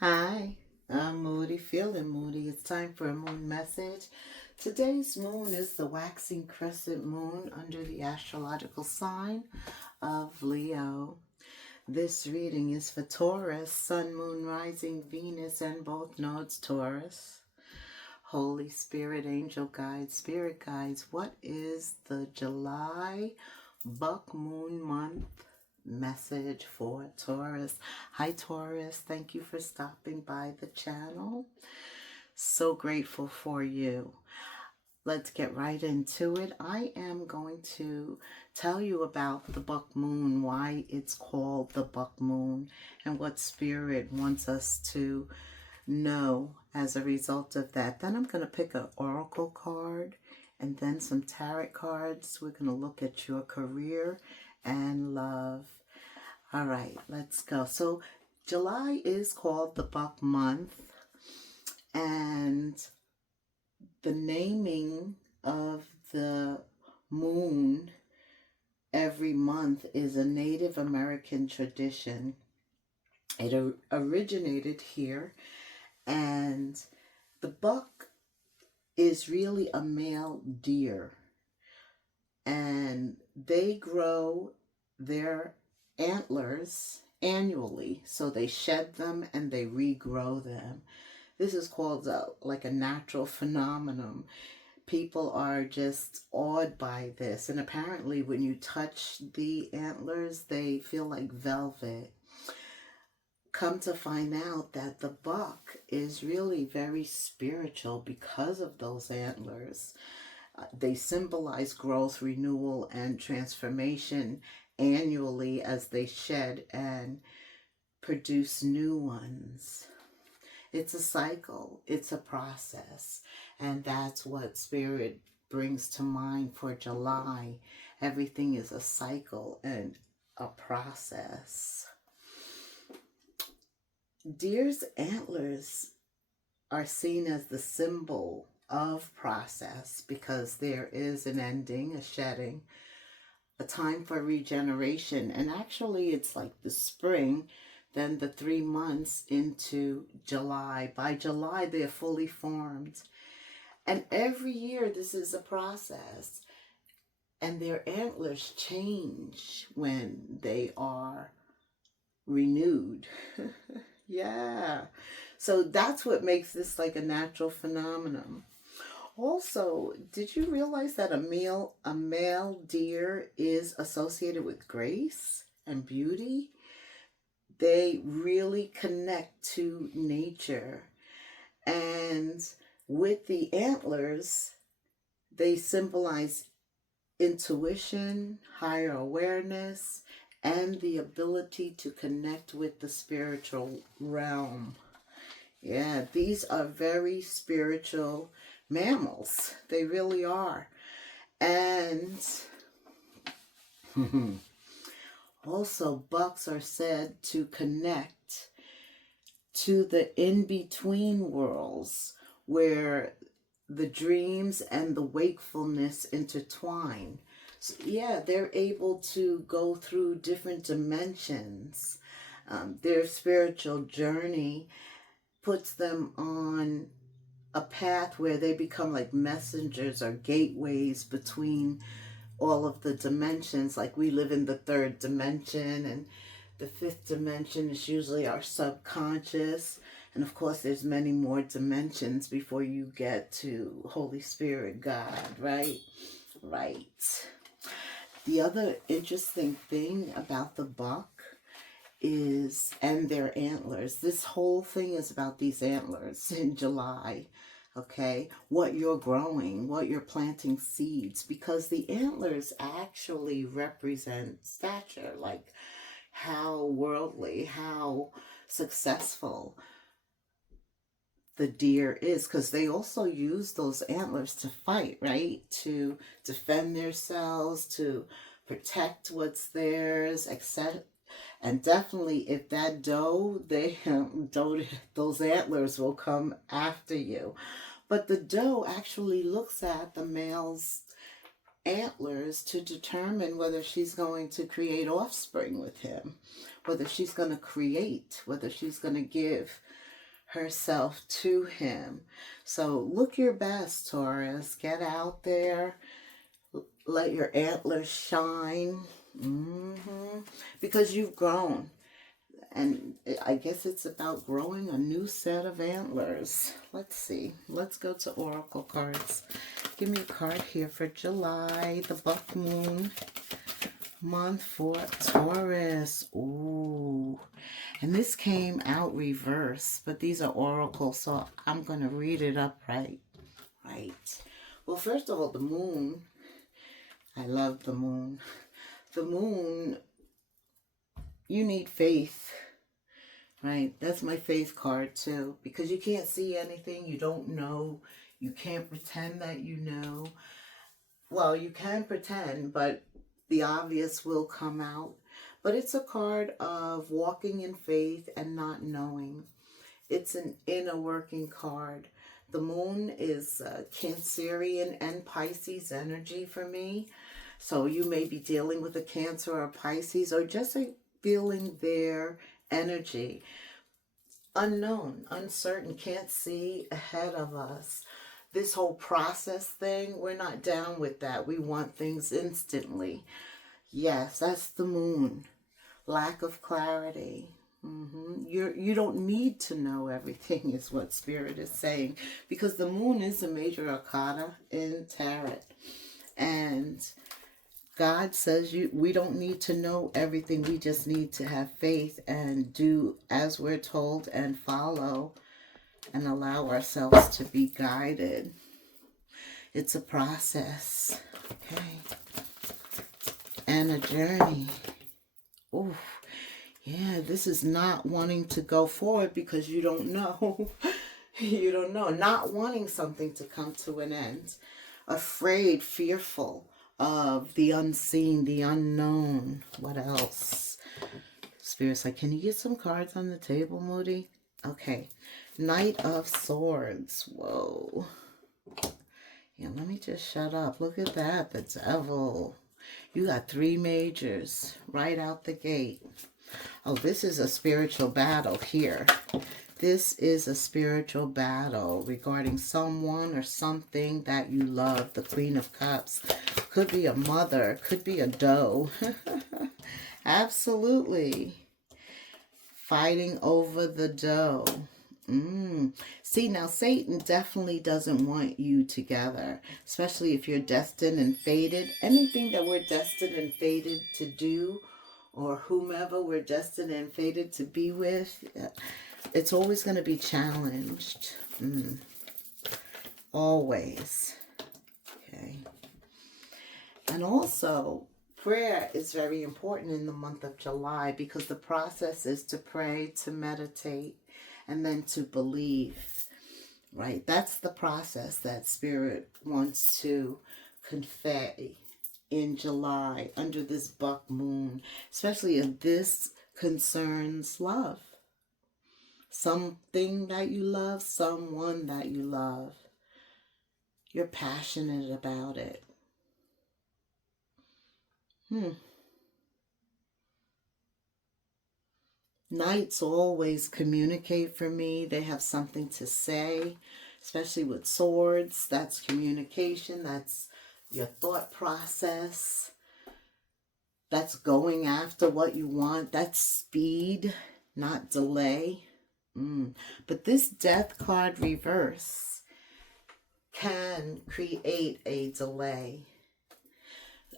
Hi, I'm Moody, feeling moody. It's time for a moon message. Today's moon is the waxing crescent moon under the astrological sign of Leo. This reading is for Taurus, Sun, Moon, Rising, Venus, and both nodes Taurus. Holy Spirit, angel guides, spirit guides, what is the July buck moon month message for Taurus? Hi Taurus, thank you for stopping by the channel. So grateful for you. Let's get right into it. I am going to tell you about the buck moon, why it's called the buck moon, and what spirit wants us to know as a result of that. Then I'm going to pick an oracle card and then some tarot cards. We're going to look at your career and love. All right, let's go. So July is called the buck month, and the naming of the moon every month is a Native American tradition. It originated here, and the buck is really a male deer, and they grow their antlers annually, so they shed them and they regrow them. This is called like a natural phenomenon. People are just awed by this, and apparently when you touch the antlers they feel like velvet. Come to find out that the buck is really very spiritual because of those antlers. They symbolize growth, renewal, and transformation annually as they shed and produce new ones. It's a cycle, it's a process, and that's what Spirit brings to mind for July. Everything is a cycle and a process. Deer's antlers are seen as the symbol of process because there is an ending, a shedding, a time for regeneration. And actually it's like the spring, then the 3 months into July. By July they're fully formed, and every year this is a process, and their antlers change when they are renewed. Yeah, so that's what makes this like a natural phenomenon. Also, did you realize that a male deer is associated with grace and beauty? They really connect to nature. And with the antlers, they symbolize intuition, higher awareness, and the ability to connect with the spiritual realm. Yeah, these are very spiritual mammals. They really are. And also, bucks are said to connect to the in-between worlds where the dreams and the wakefulness intertwine. So, yeah, they're able to go through different dimensions. Their spiritual journey puts them on a path where they become like messengers or gateways between all of the dimensions. Like we live in the third dimension, and the fifth dimension is usually our subconscious. And of course, there's many more dimensions before you get to Holy Spirit, God, right? Right. The other interesting thing about the buck is, and their antlers, this whole thing is about these antlers in July, okay? What you're growing, what you're planting seeds, because the antlers actually represent stature, like how worldly, how successful the deer is, because they also use those antlers to fight, right? To defend themselves, to protect what's theirs, etc. And definitely, if that doe, those antlers will come after you. But the doe actually looks at the male's antlers to determine whether she's going to create offspring with him, whether she's going to create, whether she's going to give herself to him. So look your best, Taurus. Get out there. Let your antlers shine. Because you've grown. And I guess it's about growing a new set of antlers. Let's see. Let's go to Oracle cards. Give me a card here for July, the buck moon month for Taurus. Ooh. And this came out reverse, but these are oracle, so I'm going to read it upright. Right. Well, first of all, the moon. I love the moon. The moon, you need faith, right? That's my faith card too, because you can't see anything, you don't know, you can't pretend that you know. Well, you can pretend, but the obvious will come out. But it's a card of walking in faith and not knowing. It's an inner working card. The moon is Cancerian and Pisces energy for me. So you may be dealing with a Cancer or a Pisces, or just feeling their energy. Unknown, uncertain, can't see ahead of us. This whole process thing, we're not down with that. We want things instantly. Yes, that's the moon. Lack of clarity. You don't need to know everything is what Spirit is saying, because the moon is a major arcana in tarot. And God says we don't need to know everything. We just need to have faith and do as we're told and follow and allow ourselves to be guided. It's a process, okay? And a journey. Ooh, yeah, this is not wanting to go forward because you don't know. You don't know. Not wanting something to come to an end. Afraid, fearful of the unseen, the unknown. What else? Spirit's like, can you get some cards on the table, Moody? Okay. Knight of Swords. Whoa. Yeah, let me just shut up. Look at that. The Devil. You got 3 majors right out the gate. Oh, this is a spiritual battle here. This is a spiritual battle regarding someone or something that you love. The Queen of Cups. Could be a mother. Could be a doe. Absolutely. Fighting over the doe. See, now Satan definitely doesn't want you together, especially if you're destined and fated. Anything that we're destined and fated to do, or whomever we're destined and fated to be with, it's always going to be challenged. Always. Okay. And also, prayer is very important in the month of July, because the process is to pray, to meditate, and then to believe, right? That's the process that Spirit wants to convey in July under this buck moon, especially if this concerns love. Something that you love, someone that you love. You're passionate about it. Knights always communicate for me. They have something to say, especially with swords. That's communication. That's your thought process. That's going after what you want. That's speed, not delay. But this Death card reverse can create a delay.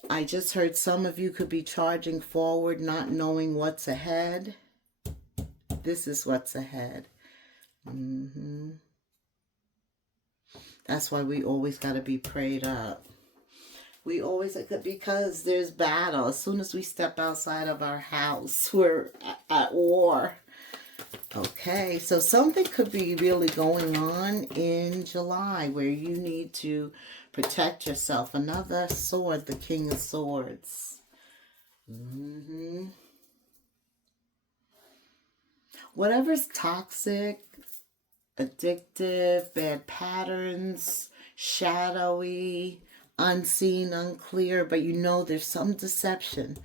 I just heard some of you could be charging forward, not knowing what's ahead. This is what's ahead. That's why we always got to be prayed up. We always, because there's battle. As soon as we step outside of our house, we're at war. Okay, so something could be really going on in July where you need to protect yourself. Another sword, the King of Swords. Whatever's toxic, addictive, bad patterns, shadowy, unseen, unclear, but you know there's some deception.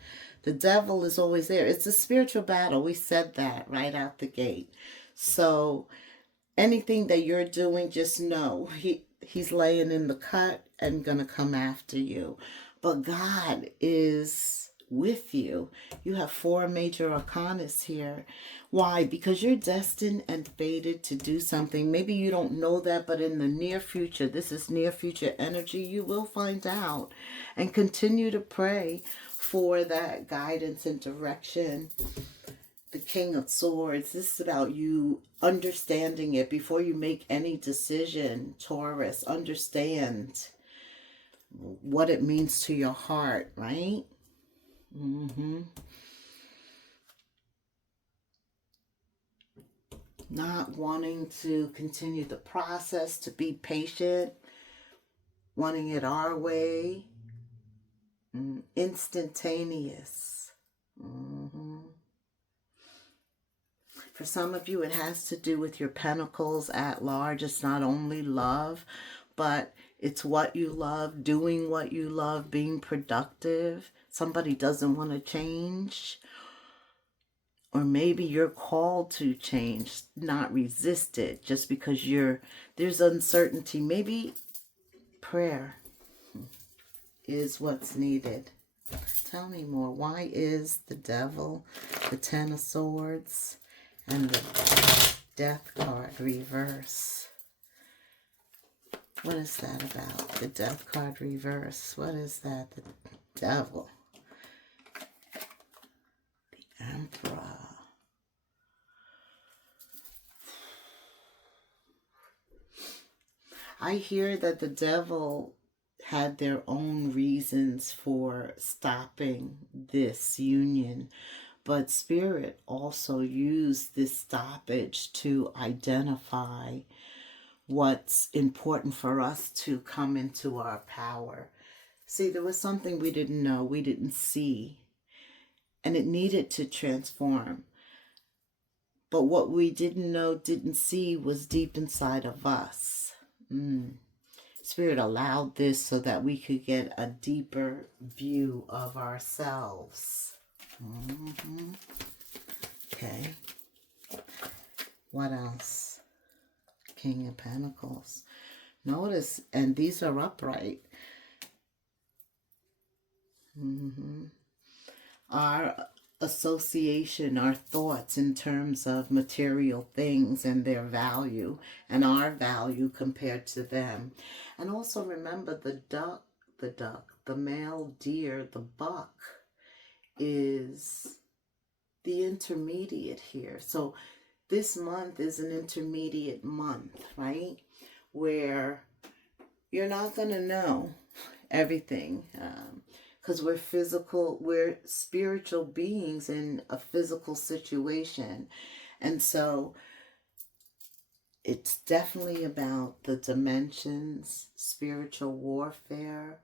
The devil is always there. It's a spiritual battle. We said that right out the gate. So anything that you're doing, just know he's laying in the cut and gonna come after you. But God is with you. You have 4 major arcanas here. Why? Because you're destined and fated to do something. Maybe you don't know that, but in the near future, this is near future energy, you will find out. And continue to pray for that guidance and direction. The King of Swords, this is about you understanding it before you make any decision. Taurus, understand what it means to your heart, right? Not wanting to continue the process, to be patient, wanting it our way. Instantaneous. For some of you, it has to do with your pentacles at large. It's not only love, but it's what you love, doing what you love, being productive. Somebody doesn't want to change. Or maybe you're called to change, not resist it, just because there's uncertainty. Maybe prayer is what's needed. Tell me more. Why is the Devil, the 10 of Swords, and the Death card reverse? What is that about? The Death card reverse. What is that? The Devil. The Emperor. I hear that the Devil had their own reasons for stopping this union, but Spirit also used this stoppage to identify what's important for us to come into our power. See, there was something we didn't know, we didn't see, and it needed to transform. But what we didn't know, didn't see, was deep inside of us. Spirit allowed this so that we could get a deeper view of ourselves. Okay. What else? King of Pentacles. Notice, and these are upright. Our association, our thoughts in terms of material things and their value, and our value compared to them. And also remember the male deer, the buck, is the intermediate here. So this month is an intermediate month, right? Where you're not going to know everything. Because we're spiritual beings in a physical situation. And so it's definitely about the dimensions, spiritual warfare,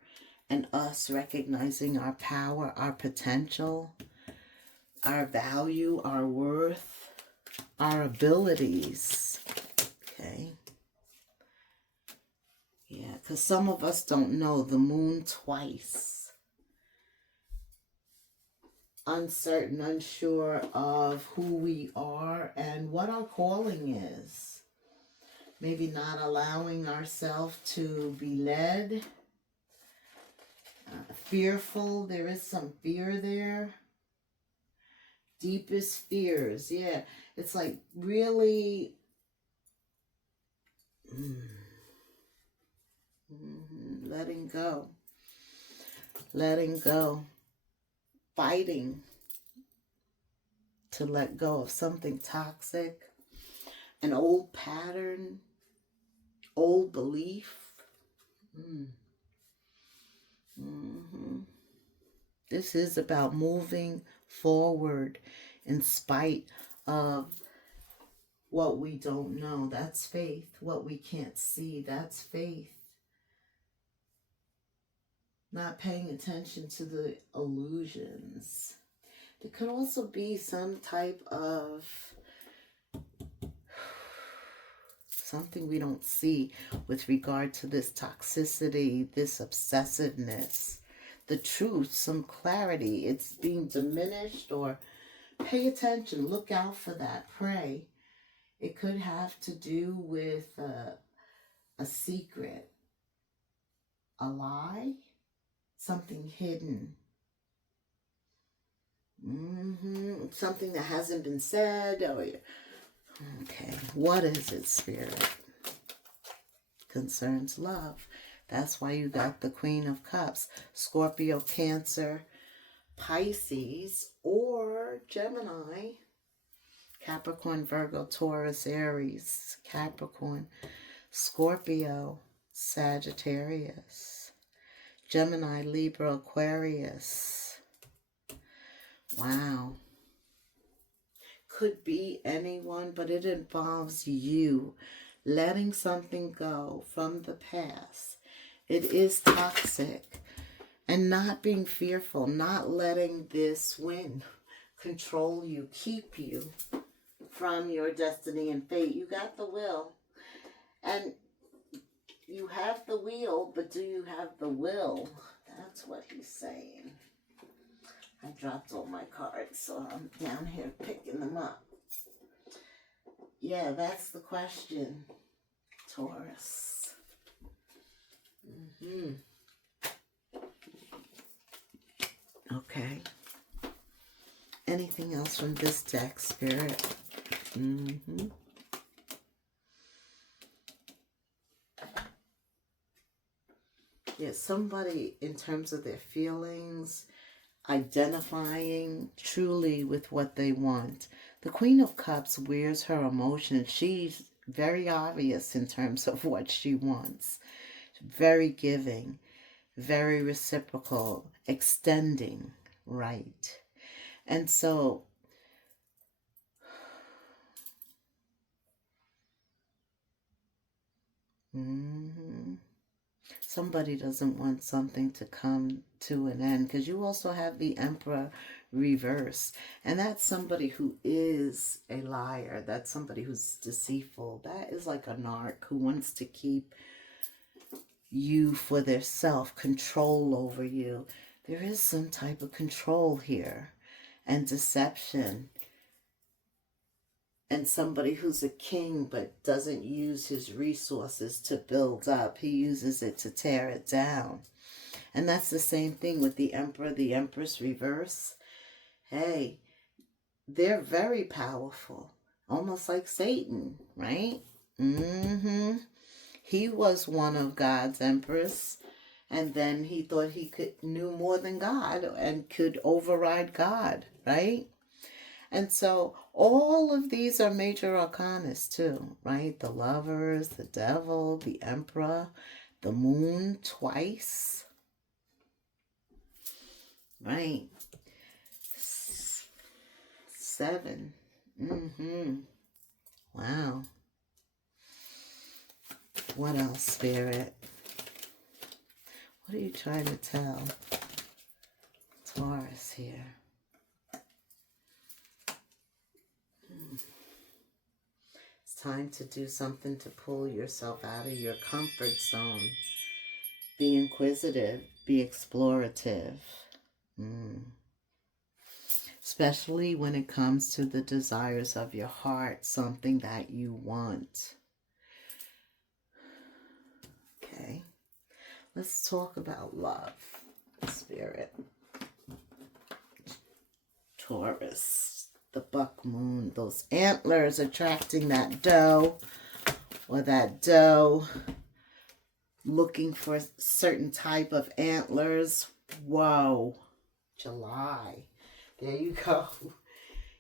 and us recognizing our power, our potential, our value, our worth, our abilities. Okay. Yeah, because some of us don't know the moon twice. Uncertain, unsure of who we are and what our calling is. Maybe not allowing ourselves to be led. Fearful, there is some fear there. Deepest fears, yeah. It's like really letting go. Letting go. Fighting to let go of something toxic, an old pattern, old belief. This is about moving forward in spite of what we don't know. That's faith. What we can't see, that's faith. Not paying attention to the illusions. There could also be some type of something we don't see with regard to this toxicity, this obsessiveness. The truth, some clarity. It's being diminished, or pay attention. Look out for that. Pray. It could have to do with a secret, a lie, something hidden. Something that hasn't been said. Okay, what is it, Spirit? Concerns love. That's why you got the Queen of Cups. Scorpio, Cancer, Pisces, or Gemini. Capricorn, Virgo, Taurus, Aries, Capricorn, Scorpio, Sagittarius, Gemini, Libra, Aquarius. Wow. Could be anyone, but it involves you letting something go from the past. It is toxic. And not being fearful, not letting this win control you, keep you from your destiny and fate. You got the will. And you have the wheel, but do you have the will? That's what he's saying. I dropped all my cards, so I'm down here picking them up. Yeah, that's the question, Taurus. Okay. Anything else from this deck, Spirit? Yeah, somebody in terms of their feelings, identifying truly with what they want. The Queen of Cups wears her emotions. She's very obvious in terms of what she wants. Very giving, very reciprocal, extending, right? And so, somebody doesn't want something to come to an end, because you also have the Emperor reverse, and that's somebody who is a liar. That's somebody who's deceitful. That is like a narc who wants to keep you for their self, control over you. There is some type of control here and deception. And somebody who's a king but doesn't use his resources to build up. He uses it to tear it down. And that's the same thing with the Emperor, the Empress reverse. Hey, they're very powerful. Almost like Satan, right? He was one of God's emperors. And then he thought he knew more than God and could override God, right? And so all of these are major arcanas too, right? The Lovers, the Devil, the Emperor, the Moon twice, right? 7. Wow. What else, Spirit? What are you trying to tell Taurus here? It's time to do something to pull yourself out of your comfort zone. Be inquisitive. Be explorative. Especially when it comes to the desires of your heart, something that you want. Okay. Let's talk about love, Spirit. Taurus, the buck moon, those antlers attracting that doe, or that doe looking for a certain type of antlers. Whoa, July. There you go.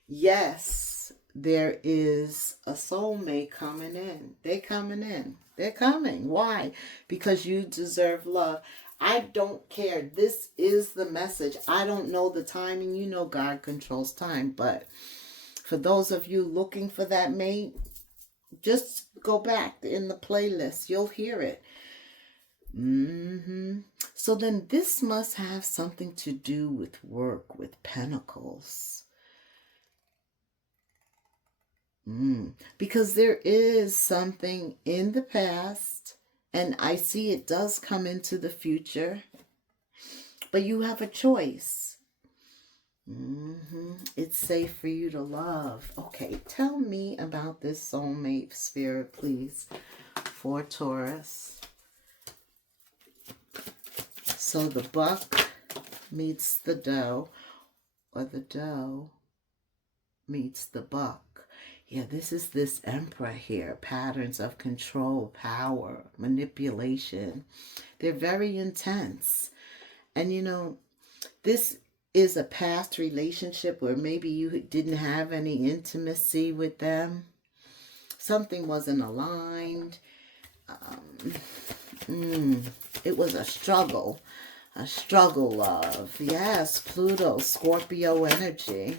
Yes, there is a soulmate coming in. They're coming in. They're coming. Why? Because you deserve love. I don't care. This is the message. I don't know the timing. You know God controls time. But for those of you looking for that mate, just go back in the playlist. You'll hear it. So then this must have something to do with work, with pentacles. Because there is something in the past, and I see it does come into the future, but you have a choice. It's safe for you to love. Okay, tell me about this soulmate spirit, please, for Taurus. So the buck meets the doe, or the doe meets the buck. Yeah, this emperor here. Patterns of control, power, manipulation. They're very intense. And you know, this is a past relationship where maybe you didn't have any intimacy with them. Something wasn't aligned. It was a struggle love. Yes, Pluto, Scorpio energy.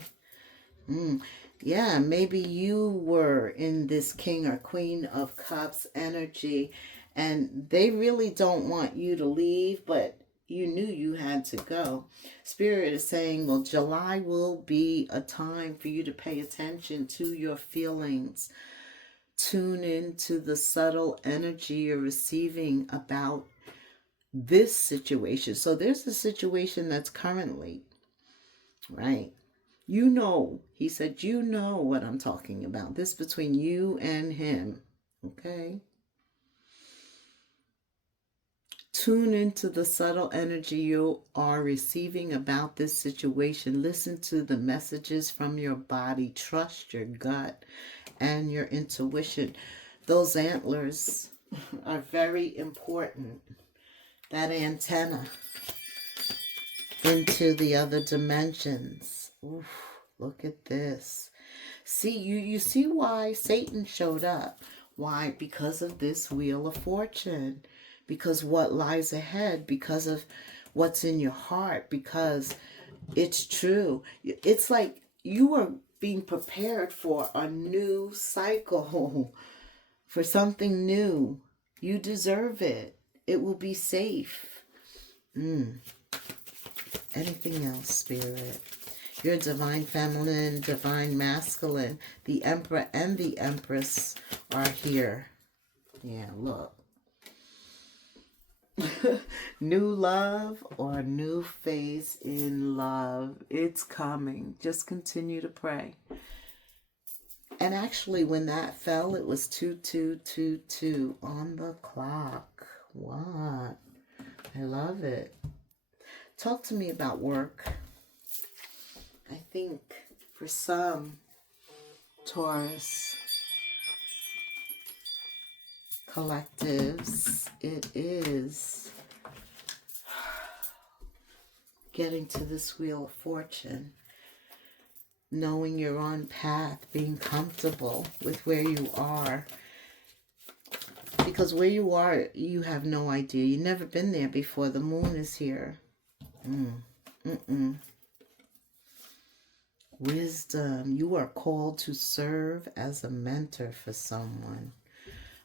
Yeah, maybe you were in this King or Queen of Cups energy, and they really don't want you to leave, but you knew you had to go. Spirit is saying, well, July will be a time for you to pay attention to your feelings. Tune into the subtle energy you're receiving about this situation. So there's a situation that's currently, right? You know, he said, you know what I'm talking about. This between you and him, okay? Tune into the subtle energy you are receiving about this situation. Listen to the messages from your body. Trust your gut and your intuition. Those antlers are very important. That antenna into the other dimensions. Oof, look at this. See, you see why Satan showed up. Why? Because of this wheel of fortune. Because what lies ahead. Because of what's in your heart. Because it's true. It's like you are being prepared for a new cycle. For something new. You deserve it. It will be safe. Anything else, Spirit? Your divine feminine, divine masculine. The Emperor and the Empress are here. Yeah, look. New love or new phase in love. It's coming. Just continue to pray. And actually, when that fell, it was 2222 on the clock. What? I love it. Talk to me about work. I think for some Taurus collectives, it is getting to this wheel of fortune, knowing you're on path, being comfortable with where you are. Because where you are, you have no idea. You've never been there before. The moon is here. Wisdom. You are called to serve as a mentor for someone,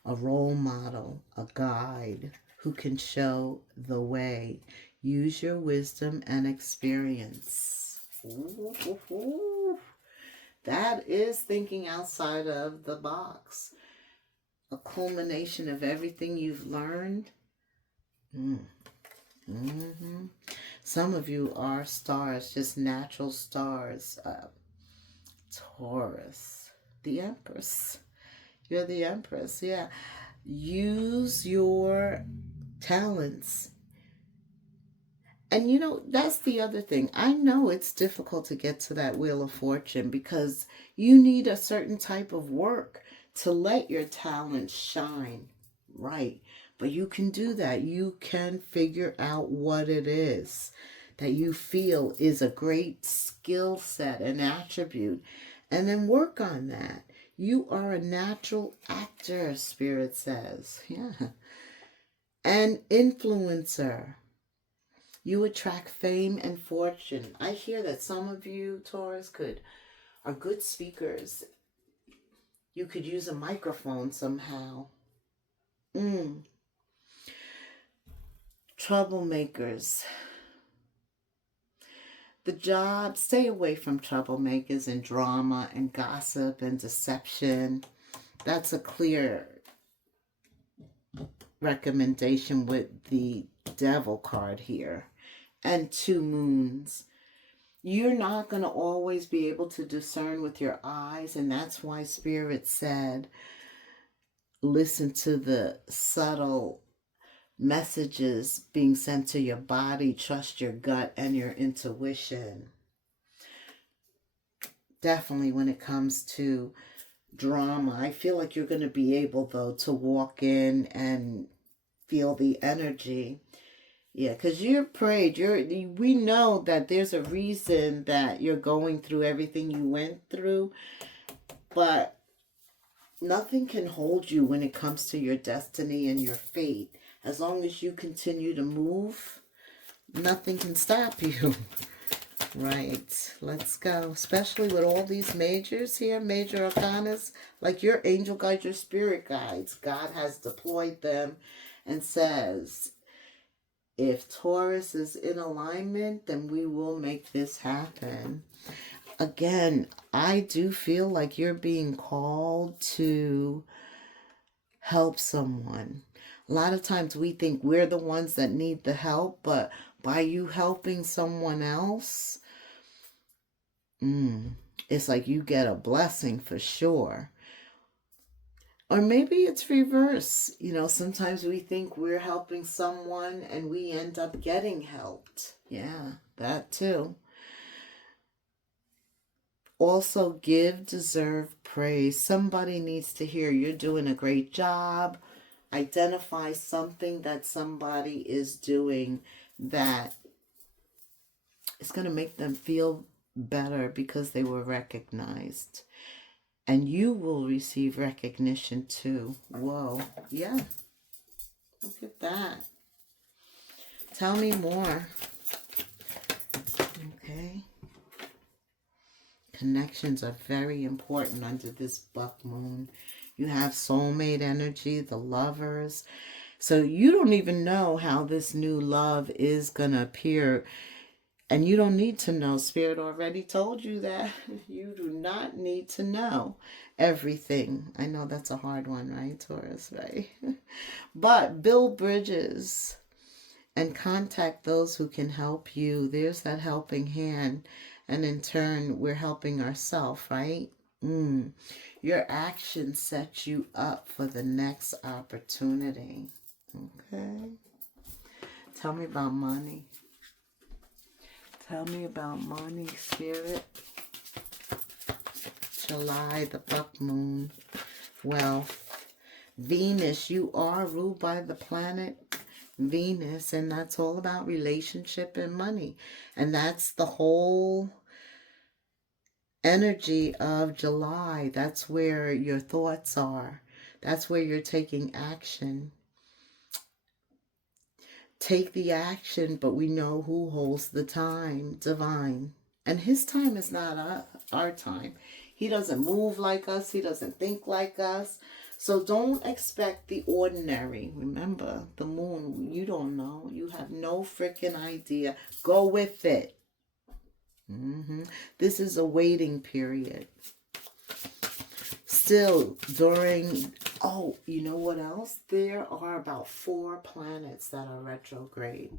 a role model, a guide who can show the way. Use your wisdom and experience. Ooh. That is thinking outside of the box. A culmination of everything you've learned. Some of you are stars, just natural stars. Taurus, the Empress. You're the Empress, yeah. Use your talents. And you know, that's the other thing. I know it's difficult to get to that wheel of fortune because you need a certain type of work to let your talent shine, right? But you can do that. You can figure out what it is that you feel is a great skill set, an attribute, and then work on that. You are a natural actor, Spirit says. Yeah. An influencer. You attract fame and fortune. I hear that some of you, Taurus, are good speakers. You could use a microphone somehow. Troublemakers. The job, stay away from troublemakers and drama and gossip and deception. That's a clear recommendation with the Devil card here. And 2 moons. You're not going to always be able to discern with your eyes, and that's why Spirit said, listen to the subtle messages being sent to your body, trust your gut and your intuition. Definitely when it comes to drama, I feel like you're going to be able, though, to walk in and feel the energy. Yeah, because you're prayed. We know that there's a reason that you're going through everything you went through, but nothing can hold you when it comes to your destiny and your fate. As long as you continue to move, nothing can stop you. Right, let's go. Especially with all these majors here, major arcanas, like your angel guides, your spirit guides. God has deployed them and says, if Taurus is in alignment, then we will make this happen. Again, I do feel like you're being called to help someone. A lot of times we think we're the ones that need the help, but by you helping someone else, it's like you get a blessing for sure. Or maybe it's reverse. Sometimes we think we're helping someone and we end up getting helped. Yeah, that too. Also, give, deserve praise. Somebody needs to hear you're doing a great job. Identify something that somebody is doing that is going to make them feel better because they were recognized. And you will receive recognition too. Whoa. Yeah. Look at that. Tell me more. Okay. Connections are very important under this buck moon. You have soulmate energy, the lovers. So you don't even know how this new love is going to appear. And you don't need to know. Spirit already told you that. You do not need to know everything. I know that's a hard one, right, Taurus, right? But build bridges and contact those who can help you. There's that helping hand. And in turn, we're helping ourselves, right? Your action sets you up for the next opportunity. Okay. Tell me about money. Tell me about money, Spirit. July, the buck moon. Wealth. Venus, you are ruled by the planet Venus, and that's all about relationship and money. And that's the whole energy of July. That's where your thoughts are. That's where you're taking action. Take the action, but we know who holds the time, divine. And his time is not our time. He doesn't move like us. He doesn't think like us. So don't expect the ordinary. Remember, the moon, you don't know. You have no freaking idea. Go with it. This is a waiting period. Still, during... Oh, you know what else? There are about 4 planets that are retrograde.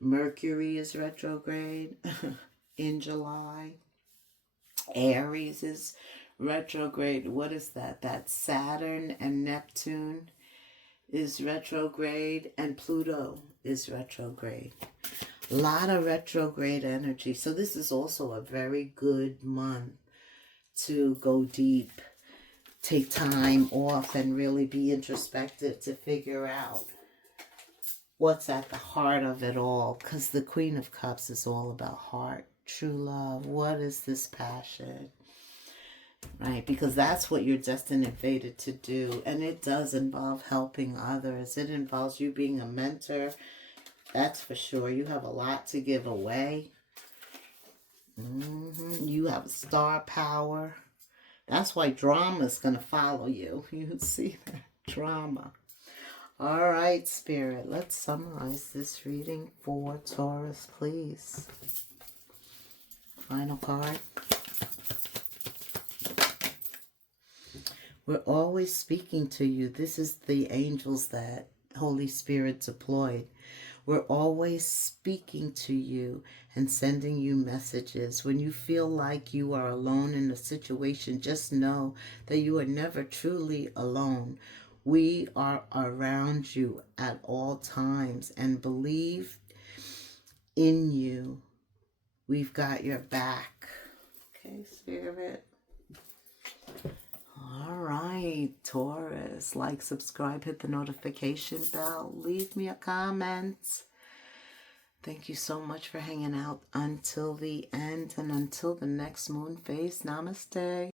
Mercury is retrograde in July. Aries is retrograde. What is that? That's Saturn and Neptune is retrograde, and Pluto is retrograde. A lot of retrograde energy. So this is also a very good month to go deep. Take time off and really be introspective to figure out what's at the heart of it all. Because the Queen of Cups is all about heart, true love. What is this passion? Right? Because that's what you're destined and fated to do. And it does involve helping others. It involves you being a mentor. That's for sure. You have a lot to give away. You have star power. That's why drama is going to follow you. You see that drama. All right, Spirit. Let's summarize this reading for Taurus, please. Final card. We're always speaking to you. This is the angels that Holy Spirit deployed. We're always speaking to you and sending you messages. When you feel like you are alone in a situation, just know that you are never truly alone. We are around you at all times and believe in you. We've got your back. Okay, Spirit. All right, Taurus. Like, subscribe, hit the notification bell. Leave me a comment. Thank you so much for hanging out until the end and until the next moon phase. Namaste.